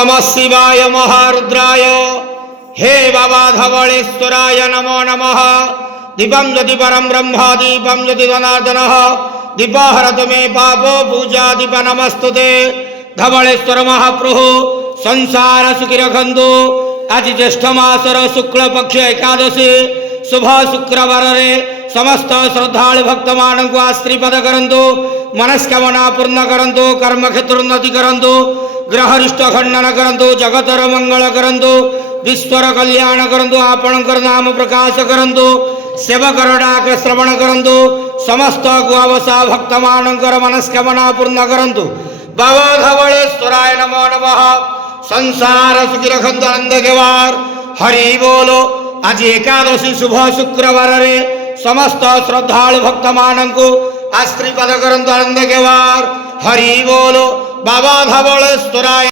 नमः शिवाय महारुद्राय। हे बाबा धवलेश्वराय नमो नमः। दीपं ज्योति परं ब्रह्म दीपं ज्योति जनार्दनः दीपहरतु मे पापो पूजा दीप नमस्तुते। धवलेश्वर महाप्रभु संसार सुखी रखंतु। आज ज्येष्ठ मासर शुक्ल पक्ष एकादशी शुभ शुक्रवार समस्त श्रद्धालु भक्त मान को आशीर्वाद करंतु। मनस्कामना पूर्ण करंतु। कर्म क्षेत्र उन्नति करंतु। ग्रहरिष्ट खंडन करंतु। जगतर मंगल करंतु। विश्वर कल्याण करंतु। आपणकर नाम प्रकाश करंतु। सेवकर डाक श्रवण करंतु। समस्त गुआवसा भक्त मानकर मनस्कामना पूर्ण करंतु। बाबा धवलेश्वराय नमो नमः। संसार सुखी रखंतु आनंद केवार। हरि बोलो। आज एकादशी शुभ शुक्रवार रे समस्त श्रद्धालु भक्त मानंकु आशीर्वाद करंतु आनंद केवार। हरि बोलो। बाबा धवलेश्वराय।